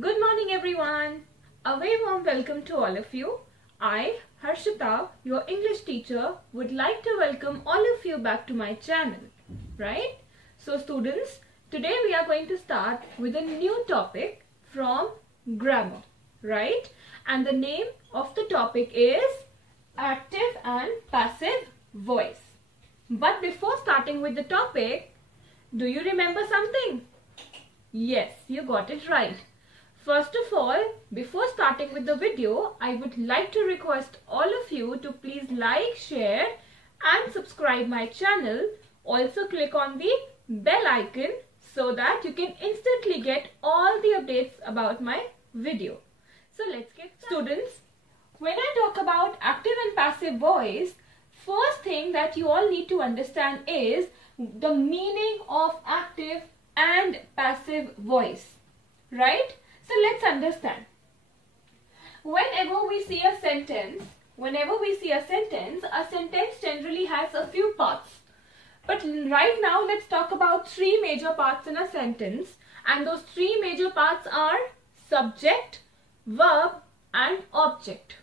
Good morning everyone. A very warm welcome to all of you. I, Harshita, your English teacher, would like to welcome all of you back to my channel. Right? So students, today we are going to start with a new topic from grammar. Right? And the name of the topic is active and passive voice. But before starting with the topic, do you remember something? Yes, you got it right. First of all, before starting with the video, I would like to request all of you to please like, share and subscribe my channel. Also click on the bell icon so that you can instantly get all the updates about my video. So let's get started. Students, when I talk about active and passive voice, first thing that you all need to understand is the meaning of active and passive voice, right? So let's understand. Whenever we see a sentence generally has a few parts. But right now let's talk about three major parts in a sentence, and those three major parts are subject, verb and object,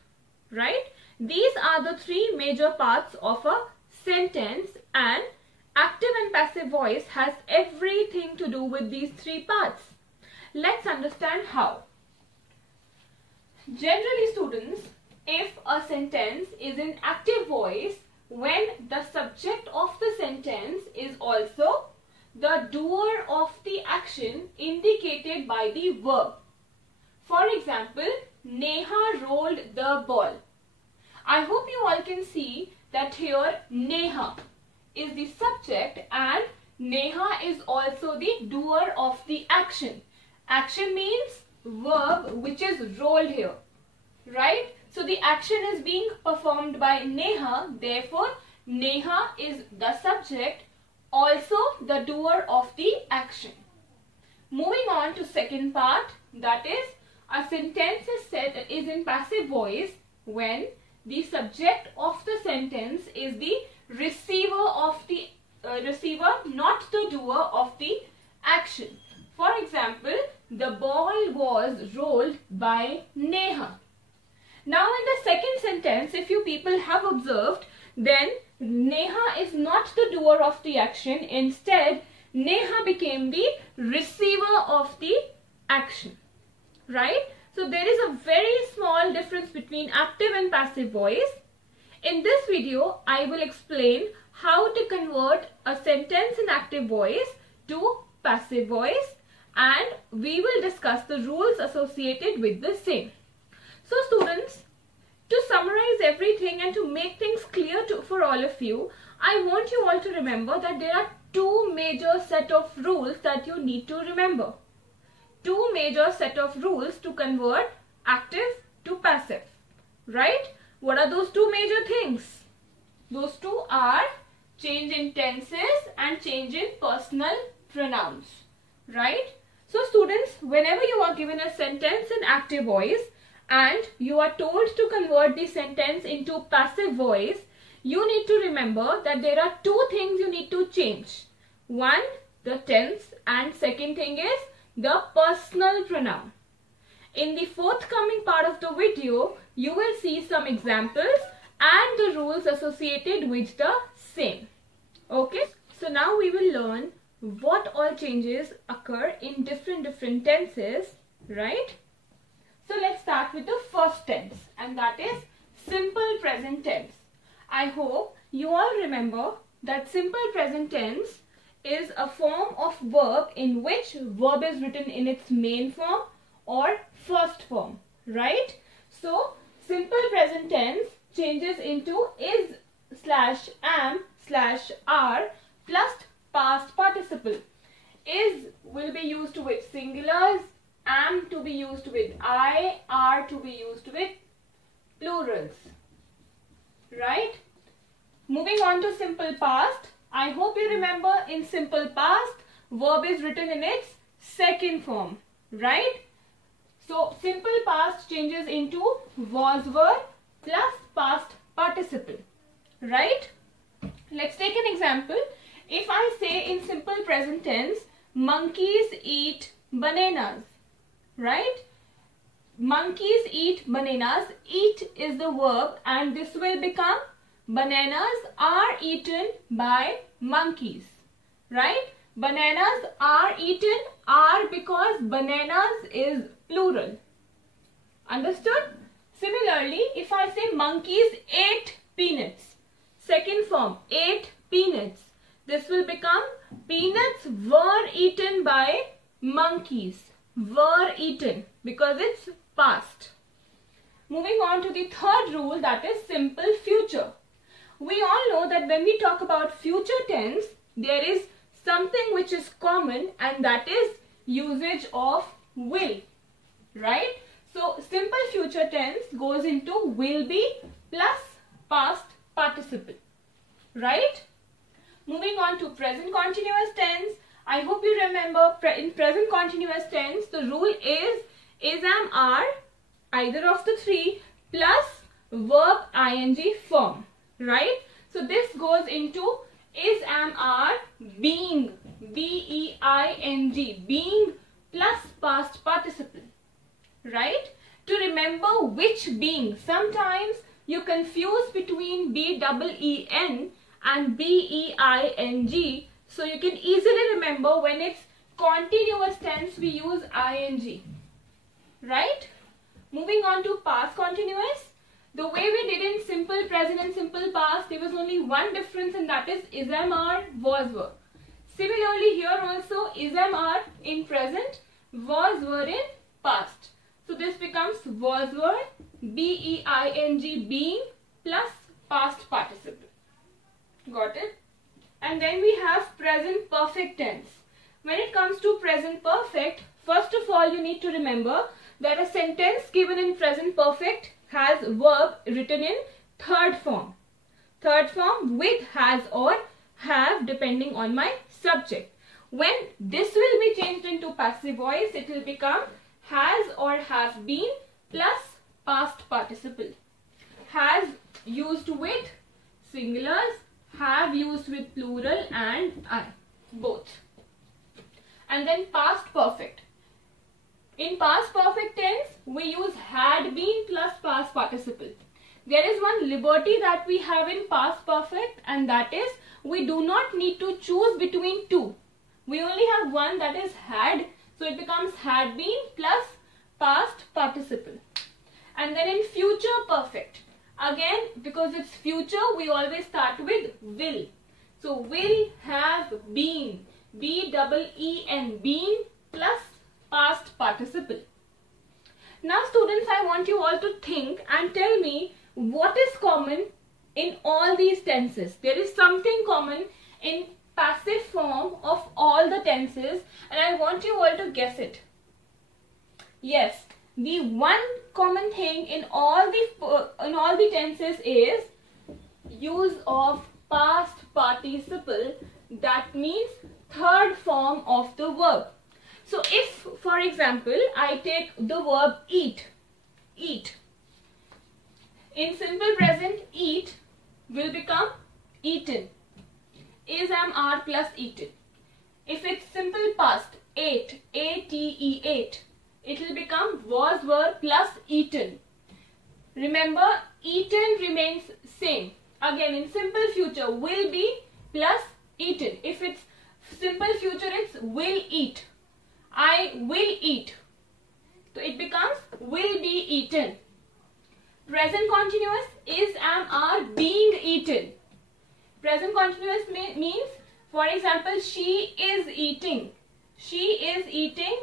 right? These are the three major parts of a sentence, and active and passive voice has everything to do with these three parts. Let's understand how. Generally students, if a sentence is in active voice, when the subject of the sentence is also the doer of the action indicated by the verb. For example, Neha rolled the ball. I hope you all can see that here Neha is the subject and Neha is also the doer of the action. Action means verb which is rolled here, right? So the action is being performed by Neha, therefore Neha is the subject, also the doer of the action. Moving on to second part, that is a sentence is in passive voice when the subject of the sentence is the receiver of the receiver, not the doer of the action. For example, the ball was rolled by Neha. Now in the second sentence, if you people have observed, then Neha is not the doer of the action. Instead, Neha became the receiver of the action, right? So there is a very small difference between active and passive voice. In this video, I will explain how to convert a sentence in active voice to passive voice, and we will discuss the rules associated with the same. So students, to summarize everything and to make things clear for all of you, I want you all to remember that there are two major set of rules that you need to remember. Two major set of rules to convert active to passive, right? What are those two major things? Those two are change in tenses and change in personal pronouns, right? So students, whenever you are given a sentence in active voice and you are told to convert the sentence into passive voice, you need to remember that there are two things you need to change. One, the tense, and second thing is the personal pronoun. In the forthcoming part of the video, you will see some examples and the rules associated with the same. Okay, so now we will learn what all changes occur in different tenses, right? So let's start with the first tense, and that is simple present tense. I hope you all remember that simple present tense is a form of verb in which verb is written in its main form or first form, right? So simple present tense changes into is/am/are plus past participle. Is will be used with singulars, am to be used with I, are to be used with plurals, right? Moving on to simple past. I hope you remember in simple past, verb is written in its second form, right? So simple past changes into was were plus past participle, right? Let's take an example. If I say in simple present tense, monkeys eat bananas, right? monkeys eat bananas. Eat is the verb and this will become bananas are eaten by monkeys. Right? Bananas are eaten, are because bananas is plural. Understood? Similarly, if I say monkeys ate peanuts, second form, ate peanuts, this will become peanuts were eaten by monkeys. Were eaten because it's past. Moving on to the third rule, that is simple future. We all know that when we talk about future tense, there is something which is common and that is usage of will. Right? So simple future tense goes into will be plus past participle. Right? Moving on to present continuous tense. I hope you remember in present continuous tense the rule is am, are, either of the three plus verb ing form. Right? So this goes into is, am, are, being, B-E-I-N-G, being plus past participle. Right? To remember which being, sometimes you confuse between B-E-E-N and B-E-I-N-G. So you can easily remember when it's continuous tense we use ing. Right? Moving on to past continuous. The way we did in simple present and simple past, there was only one difference and that is am, are, was, were. Similarly here also am, are in present, was, were in past. So this becomes was, were, B-E-I-N-G, being plus past participle. Got it? And then we have present perfect tense. When it comes to present perfect, first of all you need to remember that a sentence given in present perfect has verb written in third form. Third form with has or have depending on my subject. When this will be changed into passive voice, it will become has or have been plus past participle. Has used with singulars, have used with plural and I, both. And then past perfect. In past perfect tense, we use had been plus past participle. There is one liberty that we have in past perfect and that is we do not need to choose between two. We only have one, that is had. So it becomes had been plus past participle. And then in future perfect, again because it's future we always start with will. So will have been, B-E-E-N, been plus past participle. Now students, I want you all to think and tell me what is common in all these tenses. There is something common in passive form of all the tenses and I want you all to guess it. Yes, the one common thing in all the tenses is use of past participle, that means third form of the verb. So if, for example, I take the verb eat, eat. In simple present, eat will become eaten. Is, am, are plus eaten. If it's simple past, ate, A-T-E, ate, it will become was, were plus eaten. Remember, eaten remains same. Again, in simple future, will be plus eaten. If it's simple future, it's will eat. I will eat. So it becomes will be eaten. Present continuous is, am, are being eaten. Present continuous means, for example, she is eating. She is eating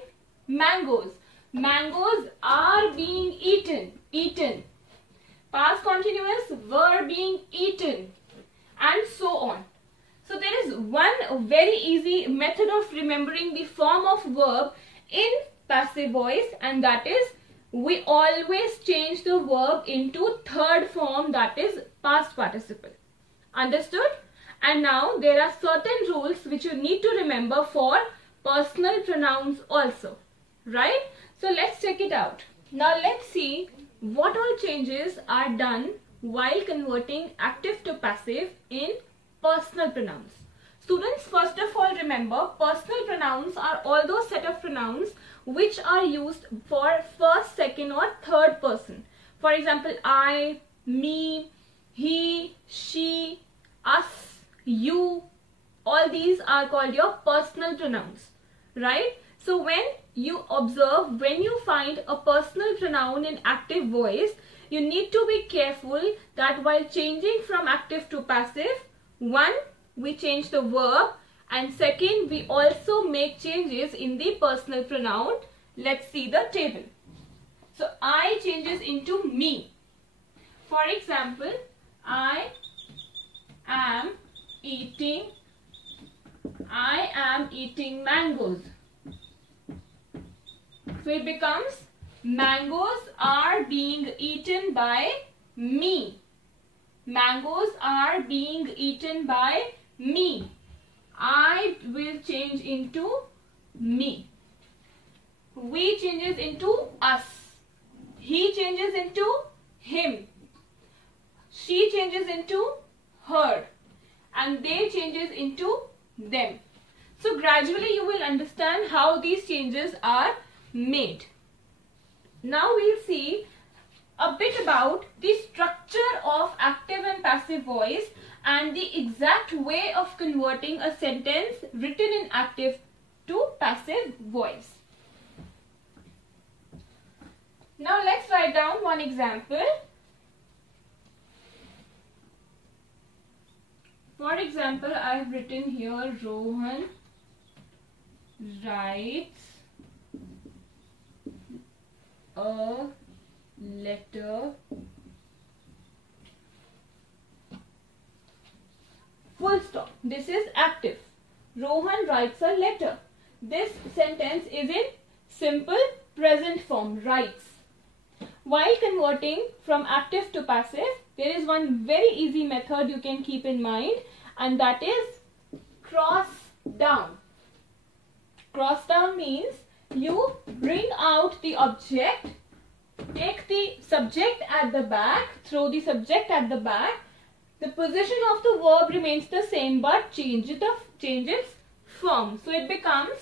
mangoes. Mangoes are being eaten. Eaten. Past continuous were being eaten. And so on. So there is one very easy method of remembering the form of verb in passive voice and that is we always change the verb into third form, that is past participle. Understood? And now there are certain rules which you need to remember for personal pronouns also. Right? So let's check it out. Now let's see what all changes are done while converting active to passive in personal pronouns. Students, first of all remember personal pronouns are all those set of pronouns which are used for first, second or third person. For example, I, me, he, she, us, you, all these are called your personal pronouns, right? So when you observe, when you find a personal pronoun in active voice, you need to be careful that while changing from active to passive, one, we change the verb, and second, we also make changes in the personal pronoun. Let's see the table. So I changes into me. For example, I am eating mangoes. So it becomes mangoes are being eaten by me. Mangoes are being eaten by me. I will change into me. We changes into us. He changes into him. She changes into her. And they changes into them. So gradually you will understand how these changes are made. Now we'll see a bit about the structure of active and passive voice and the exact way of converting a sentence written in active to passive voice. Now let's write down one example. For example, I have written here Rohan writes a letter. Full stop. This is active. Rohan writes a letter. This sentence is in simple present form, writes. While converting from active to passive, there is one very easy method you can keep in mind, and that is cross down. Cross down means you bring out the object, take the subject at the back, throw the subject at the back. The position of the verb remains the same but change its form. So it becomes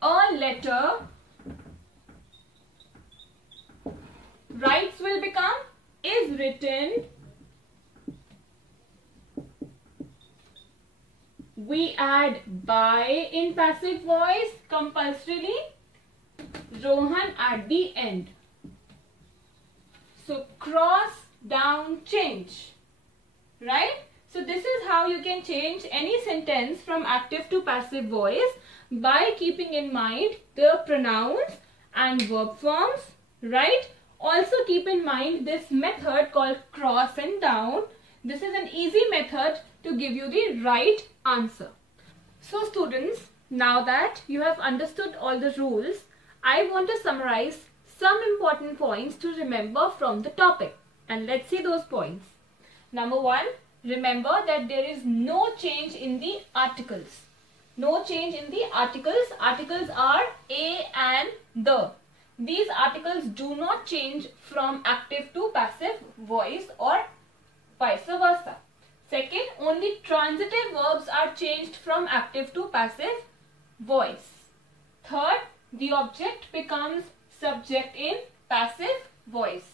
a letter. Writes will become is written. We add by in passive voice compulsorily. Rohan at the end. So cross down change, right? So this is how you can change any sentence from active to passive voice by keeping in mind the pronouns and verb forms, right? Also keep in mind this method called cross and down. This is an easy method to give you the right answer. So students, now that you have understood all the rules, I want to summarize some important points to remember from the topic. And let's see those points. Number one, remember that there is no change in the articles. No change in the articles. Articles are a and the. These articles do not change from active to passive voice or vice versa. Second, only transitive verbs are changed from active to passive voice. Third, the object becomes subject in passive voice.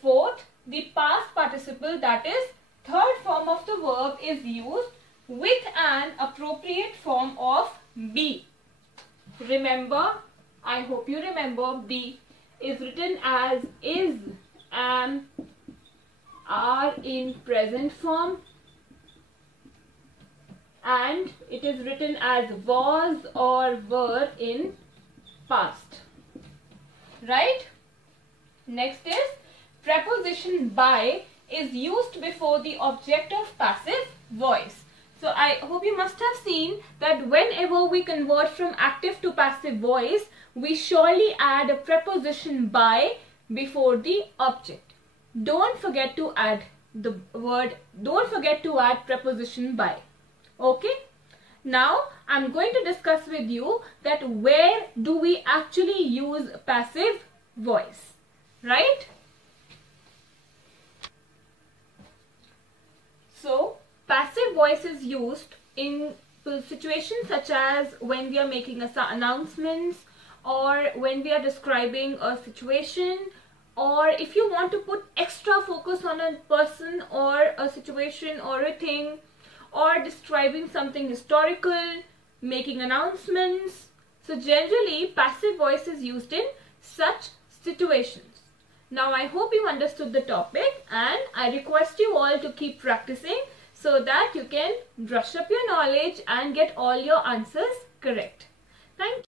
Fourth, the past participle, that is third form of the verb, is used with an appropriate form of be. Remember, I hope you remember, be is written as is, am, are in present form, and it is written as was or were in past, right? Next is preposition by is used before the object of passive voice. So I hope you must have seen that whenever we convert from active to passive voice, we surely add a preposition by before the object. Don't forget to add preposition by. Okay? Now I'm going to discuss with you that where do we actually use passive voice, right? So passive voice is used in situations such as when we are making announcements, or when we are describing a situation, or if you want to put extra focus on a person or a situation or a thing, or describing something historical, making announcements. So generally passive voice is used in such situations. Now I hope you understood the topic, and I request you all to keep practicing so that you can brush up your knowledge and get all your answers correct. Thank you.